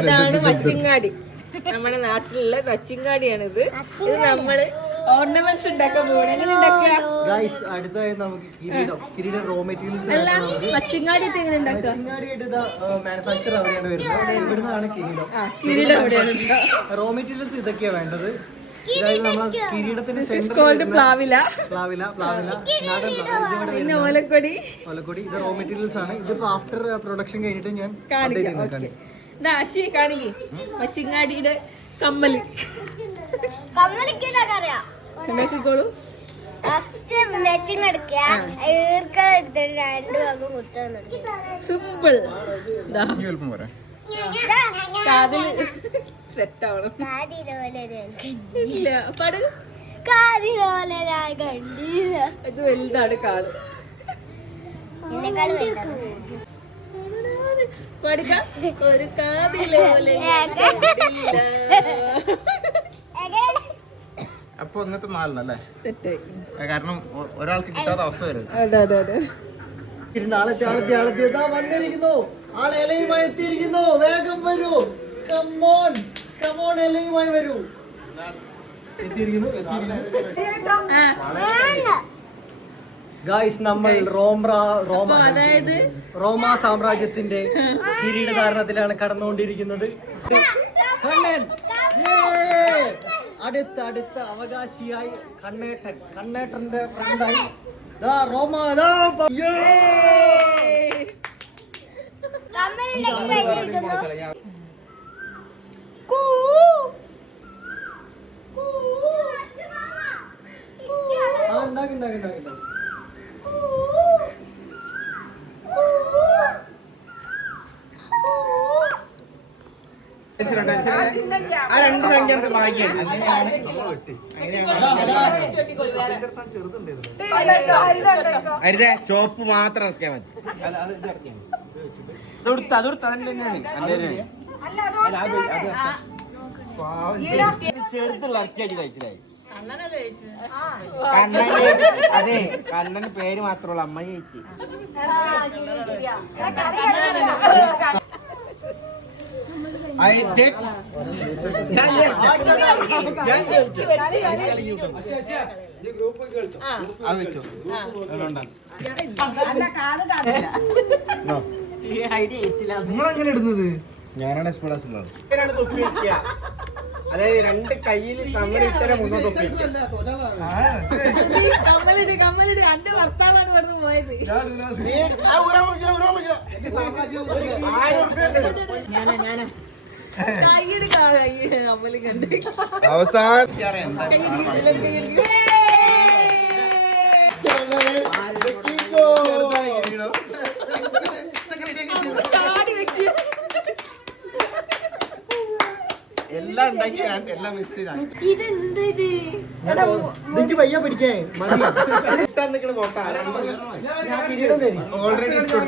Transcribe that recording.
ഇതാണ് മച്ചിങ്ങാടി. നമ്മുടെ നാട്ടിലുള്ള മച്ചിങ്ങാടിയാണിത്. ഇത് നമ്മള് ഓർണമെന്റ്സ് ഉണ്ടാക്കാൻ പോകണം. എങ്ങനെ ഉണ്ടാക്കുക? അടുത്തായി നമുക്ക് കിരീടം റോ മെറ്റീരിയൽസ് മച്ചിങ്ങാടി എങ്ങനെ ഉണ്ടാക്കുക? മാനുഫാക്ചർ അവിടെയാണ് വരുന്നത്. ഇവിടുന്നാണ് കിരീടം. കിരീടം എവിടെയാണ്? റോ മെറ്റീരിയൽസ് ഇതൊക്കെയാ വേണ്ടത്. ഇതായത് നമ്മളെ കിരീടത്തിന്റെ സെന്റർ പ്ലാവില, പിന്നെ ഓലക്കൊടി. ഇത് റോ മെറ്റീരിയൽസ് ആണ്. ഇതിപ്പോ ആഫ്റ്റർ പ്രൊഡക്ഷൻ കഴിഞ്ഞിട്ട് ഞാൻ കാണിക്കാം. കാണിക്കേ മച്ചിങ്ങാടിയുടെ കമ്മല് ഉണ്ടാക്കിക്കോളൂ. സിമ്പിൾ. കാതിൽ സെറ്റ് ആവണം. ഇല്ല പാട്. ഇത് വലുതാണ് കാട്. പഠിക്ക ഒരു കാതിലോലെ. അപ്പൊ ഇങ്ങനത്തെ നാലെണ്ണല്ലേ? കാരണം ഒരാൾക്ക് കിട്ടാത്ത അവസ്ഥ വരും. അതെ അതെ അതെ. വന്നിരിക്കുന്നു. ആൾ ഇലയുമായി എത്തിയിരിക്കുന്നു. വേഗം വരൂ. കമോൺ കമോൺ, ഇലയുമായി വരൂ. എത്തിയിരിക്കുന്നു. ഗായ്സ്, നമ്മൾ അതായത് റോമ സാമ്രാജ്യത്തിന്റെ കിരീടധാരണത്തിലാണ് കടന്നുകൊണ്ടിരിക്കുന്നത്. അടുത്ത അവകാശിയായി കണ്ണേട്ടന്റെ ഫ്രണ്ടായി റോമ. ഉണ്ടാക്കി ആ രണ്ട് സംഖ്യ ഭാഗ്യാണ്. അരുതേ, ചോപ്പ് മാത്രം ഇറക്കിയാൽ മതി. ചെറുതുള്ള ഇറക്കിയാച്ച് കഴിച്ചില്ലായി. അതെ, കണ്ണന് പേര് മാത്രമുള്ള അമ്മ കഴിച്ചു. നിങ്ങളെങ്ങനെ ഇടുന്നത്? ഞാനാണ് എക്സ്പേർട്ട്. അതായത് രണ്ട് കയ്യിൽ തമ്മിലിട്ടേ മുന്നോ തൊപ്പി. അവസാനം എല്ലാം ഉണ്ടാക്കി എല്ലാം ഇതെനിക്ക് വയ്യ പിടിക്കേ. ഓൾറെഡി ഇഷ്ടം.